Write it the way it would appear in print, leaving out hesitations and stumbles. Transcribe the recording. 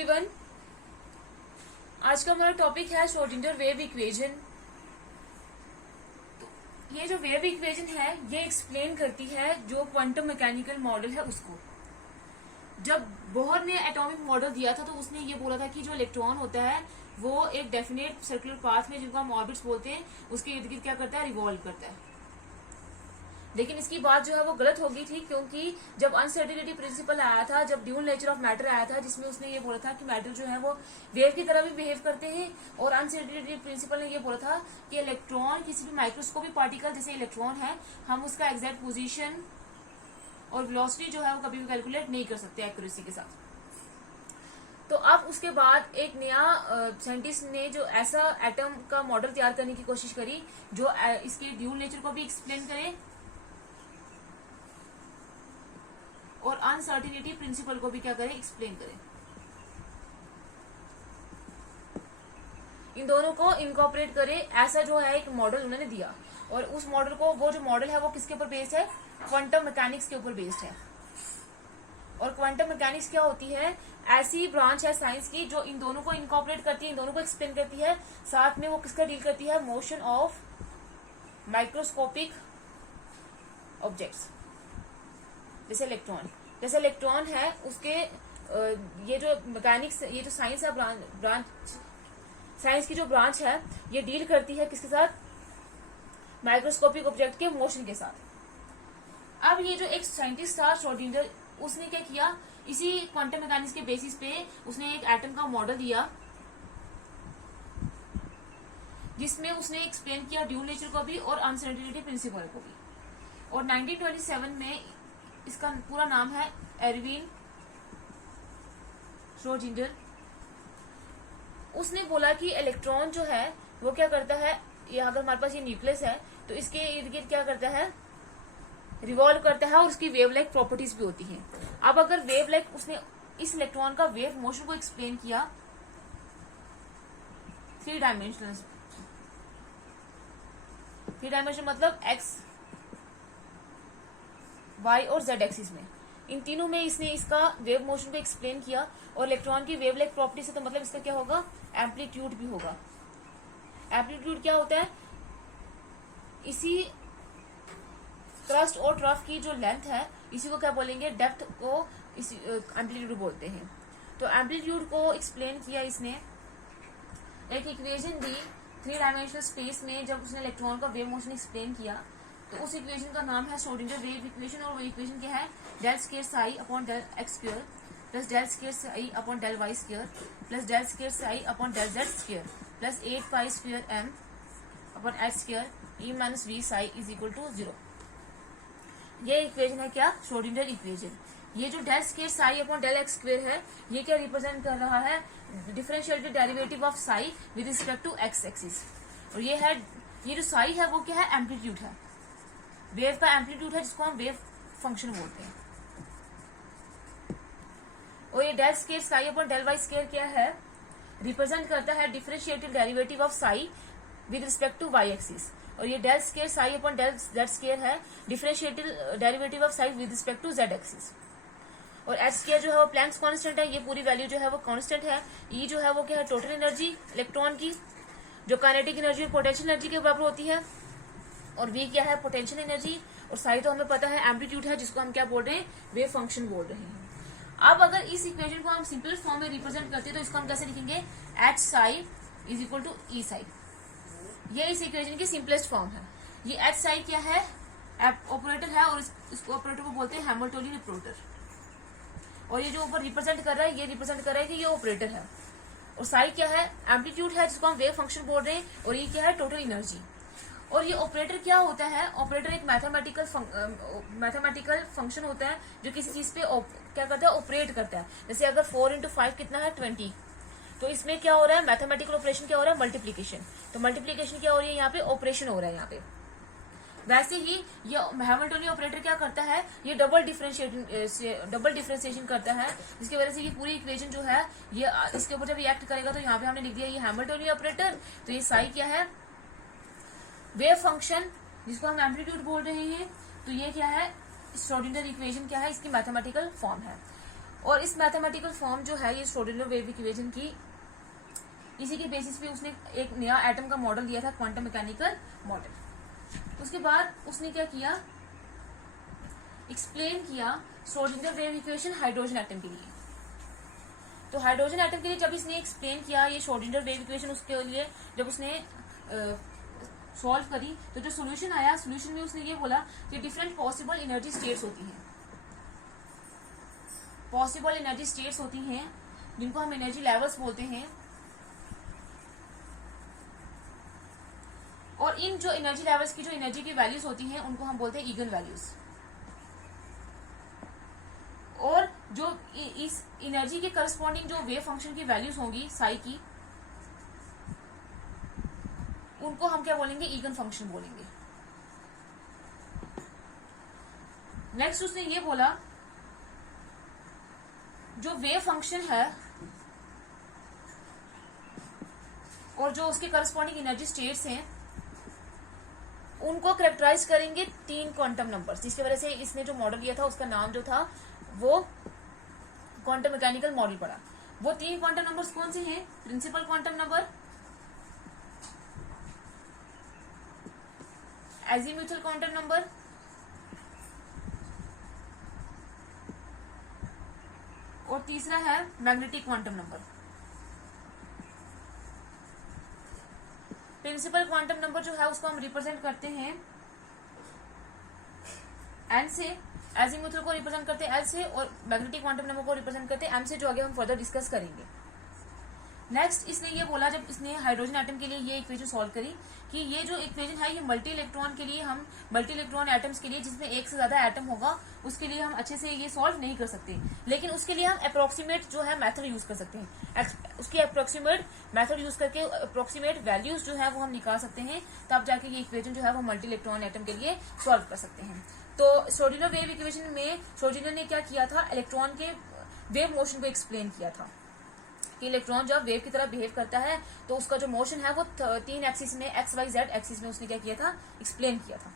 Everyone, आज का हमारा टॉपिक है श्रोडिंगर वेव इक्वेशन। ये जो वेव इक्वेशन है ये एक्सप्लेन करती है जो क्वांटम मैकेनिकल मॉडल है उसको। जब बोहर ने एटॉमिक मॉडल दिया था तो उसने ये बोला था कि जो इलेक्ट्रॉन होता है वो एक डेफिनेट सर्कुलर पाथ में, जिनको हम ऑर्बिट्स बोलते हैं, उसके इर्द गिर्द क्या करता है, रिवॉल्व करता है। लेकिन इसकी बात जो है वो गलत हो गई थी, क्योंकि जब अनसर्टेनिटी प्रिंसिपल आया था, जब ड्यूल नेचर ऑफ मैटर आया था, जिसमें उसने ये बोला था कि मैटर जो है वो वेव की तरह भी बिहेव करते हैं, और अनसर्टेनिटी प्रिंसिपल ने ये बोला था कि इलेक्ट्रॉन किसी भी माइक्रोस्कोपिक पार्टिकल जैसे इलेक्ट्रॉन है, हम उसका एग्जैक्ट पोजीशन और वेलोसिटी जो है वो कभी भी कैलकुलेट नहीं कर सकते एक्यूरेसी के साथ। तो अब उसके बाद एक नया साइंटिस्ट ने जो ऐसा एटम का मॉडल तैयार करने की कोशिश करी जो इसके ड्यूल नेचर को भी एक्सप्लेन करे और अनसर्टेनिटी प्रिंसिपल को भी क्या करे, एक्सप्लेन करे। इन दोनों को इनकॉर्पोरेट करे, ऐसा जो है एक मॉडल उन्होंने दिया। और उस मॉडल को, वो जो मॉडल है वो किसके ऊपर बेस्ड है, क्वांटम मैकेनिक्स के ऊपर बेस्ड है। और क्वांटम मैकेनिक्स क्या होती है, ऐसी ब्रांच है साइंस की जो इन दोनों को इनकॉर्पोरेट करती है, इन दोनों को एक्सप्लेन करती है, साथ में वो किसका डील करती है, मोशन ऑफ माइक्रोस्कोपिक ऑब्जेक्ट्स। जैसे इलेक्ट्रॉन है उसके ये जो मैकेनिक्स, ये जो साइंस है, ब्रांच साइंस की जो ब्रांच है ये डील करती है किसके साथ, माइक्रोस्कोपिक ऑब्जेक्ट के मोशन के साथ। अब ये जो एक साइंटिस्ट था श्रोडिंगर, उसने क्या किया, इसी क्वांटम मैकेनिक्स के बेसिस पे उसने एक एटम का मॉडल दिया, जिसमें उसने एक्सप्लेन किया ड्यूल नेचर को भी और अनसर्टेनिटी प्रिंसिपल को भी। और 1927 में इसका पूरा नाम है एरविन श्रोडिंगर। उसने बोला कि इलेक्ट्रॉन जो है वो क्या करता है, ये अगर हमारे पास ये न्यूक्लियस है तो इसके इर्द गिर्द क्या करता है, रिवॉल्व करता है, और उसकी वेव लाइक प्रॉपर्टीज भी होती हैं। अब अगर वेव लाइक, उसने इस इलेक्ट्रॉन का वेव मोशन को एक्सप्लेन किया 3 डायमेंशनल मतलब एक्स, वाई और जेड एक्सिस में, इन तीनों में इसने इसका वेव मोशन को एक्सप्लेन किया। और इलेक्ट्रॉन की वेव लाइक प्रॉपर्टी से तो मतलब इसका क्या होगा, एम्पलीट्यूड भी होगा। एम्पलीट्यूड क्या होता है, इसी क्रस्ट और ट्रफ की जो लेंथ है इसी को क्या बोलेंगे, डेप्थ को इसी एम्पलीट्यूड बोलते हैं। तो एम्पलीट्यूड को एक्सप्लेन किया इसने, एक इक्वेशन दी 3 डायमेंशनल स्पेस में। जब उसने इलेक्ट्रॉन का वेव मोशन एक्सप्लेन किया तो उस इक्वेशन का नाम है श्रोडिंगर वेव इक्वेशन। और वो इक्वेशन क्या है, del square psi upon del x square plus del square psi upon del y square plus del square psi upon del z square plus 8 pi square m upon h square E minus V psi is equal to 0। ये equation है क्या, Schrodinger equation. ये जो del square psi upon del x square है ये क्या represent कर रहा है, differentiated derivative of psi with respect to x axis. और ये जो साई है वो क्या है, एम्पलीट्यूड है, वेव का एम्पलीट्यूड है, जिसको हम वेव फंक्शन बोलते हैं। और ये del square psi upon del y square क्या है, रिप्रेजेंट करता है differentiated derivative of psi with respect to y axis. और ये del square psi upon del z square है, differentiated derivative of psi with respect to z axis. और H square जो है वो प्लैंक्स कांस्टेंट है, ये पूरी वैल्यू जो है वो कांस्टेंट है। ई जो है वो क्या है, टोटल एनर्जी इलेक्ट्रॉन की, जो काइनेटिक एनर्जी और पोटेंशियल एनर्जी के बराबर होती है। और वी क्या है, पोटेंशियल एनर्जी। और साई तो हमें पता है एम्पलीट्यूड है, जिसको हम क्या बोल रहे हैं, वेव फंक्शन बोल रहे हैं। अब अगर इस इक्वेशन को हम सिंपल फॉर्म में रिप्रेजेंट करते हैं तो इसको हम कैसे लिखेंगे, H psi is equal to E psi. ये इस इक्वेशन की सिंपलेस्ट फॉर्म है। ये एच साई क्या है, ऑपरेटर है, और इसको ऑपरेटर को बोलते हैं हैमिल्टोनियन ऑपरेटर। और ये जो ऊपर रिप्रेजेंट कर रहा है, ये रिप्रेजेंट कर रहा है कि ये ऑपरेटर है। और साई क्या है, एम्पलीट्यूड है, जिसको हम वेव फंक्शन बोल रहे हैं। और ये क्या है, टोटल एनर्जी। और ये ऑपरेटर क्या होता है, ऑपरेटर एक मैथमेटिकल फंक्शन होता है जो किसी चीज पे क्या करता है, ऑपरेट करता है। जैसे अगर 4 × 5 कितना है, 20, तो इसमें क्या हो रहा है, मैथमेटिकल ऑपरेशन क्या हो रहा है, मल्टीप्लीकेशन। तो मल्टीप्लीकेशन क्या हो रही है, यहाँ पे ऑपरेशन हो रहा है यहाँ पे। वैसे ही ये हैमिल्टोनियन ऑपरेटर क्या करता है, ये डबल डिफरेंशिएशन करता है, जिसकी वजह से ये पूरी इक्वेशन जो है ये इसके ऊपर जब रिएक्ट करेगा। तो यहाँ पे हमने लिख दिया ये हैमिल्टोनियन ऑपरेटर। तो ये साई क्या है, वेव फंक्शन, जिसको हम एम्पलीट्यूड बोल रहे हैं। तो ये क्या है, श्रोडिंगर इक्वेशन क्या है, इसकी मैथमेटिकल फॉर्म है। और इस मैथमेटिकल फॉर्म जो है ये श्रोडिंगर वेव इक्वेशन की, इसी के बेसिस पे उसने एक नया एटम का मॉडल दिया था, क्वांटम मैकेनिकल मॉडल। उसके बाद उसने क्या किया, एक्सप्लेन किया Schrodinger wave equation hydrogen atom के लिए। तो हाइड्रोजन एटम के लिए जब इसने एक्सप्लेन किया ये श्रोडिंगर वेव इक्वेशन, उसके लिए जब उसने सॉल्व करी तो जो सोल्यूशन आया, सोल्यूशन में उसने ये बोला कि डिफरेंट पॉसिबल एनर्जी स्टेट्स होती हैं, पॉसिबल एनर्जी स्टेट्स होती हैं जिनको हम एनर्जी लेवल्स बोलते हैं। और इन जो एनर्जी लेवल्स की जो एनर्जी की वैल्यूज होती हैं उनको हम बोलते हैं ईगन वैल्यूज। और जो इस एनर्जी के करस्पॉन्डिंग जो वेव फंक्शन की वैल्यूज होंगी साई की, उनको हम क्या बोलेंगे, ईगन फंक्शन बोलेंगे। नेक्स्ट उसने ये बोला जो वेव फंक्शन है और जो उसके करस्पॉन्डिंग एनर्जी स्टेट्स हैं उनको कैरेक्टराइज करेंगे 3 क्वांटम नंबर्स, जिसकी वजह से इसने जो मॉडल लिया था उसका नाम जो था वो क्वांटम मैकेनिकल मॉडल पड़ा। वो 3 क्वांटम नंबर्स कौन से हैं, principal quantum number, azimuthal quantum number और तीसरा है magnetic quantum number. Principal quantum number जो है उसको हम रिप्रेजेंट करते हैं एन से, एजीम्यूथल को रिप्रेजेंट करते हैं एल से और मैग्नेटिक क्वांटम नंबर को रिप्रेजेंट करते हैं एम से, जो आगे हम फर्दर डिस्कस करेंगे। नेक्स्ट इसने ये बोला, जब इसने हाइड्रोजन एटम के लिए ये इक्वेशन सॉल्व करी, कि ये जो इक्वेशन है ये मल्टी इलेक्ट्रॉन के लिए, हम मल्टी इलेक्ट्रॉन एटम्स के लिए जिसमें एक से ज्यादा एटम होगा उसके लिए हम अच्छे से ये सॉल्व नहीं कर सकते, लेकिन उसके लिए हम अप्रोक्सीमेट जो है मेथड यूज कर सकते हैं। उसकी अप्रोक्सीमेट मेथड यूज करके अप्रोक्सीमेट वैल्यूज जो है वो हम निकाल सकते हैं, तब जाके ये इक्वेशन जो है वो मल्टी इलेक्ट्रॉन एटम के लिए सॉल्व कर सकते हैं। तो श्रोडिंगर वेव इक्वेशन में श्रोडिंगर ने क्या किया था, इलेक्ट्रॉन के वेव मोशन को एक्सप्लेन किया था कि इलेक्ट्रॉन जब वेव की तरह बिहेव करता है तो उसका जो मोशन है वो 3 एक्सिस में, एक्स वाई जेड एक्सिस में उसने क्या किया था, एक्सप्लेन किया था।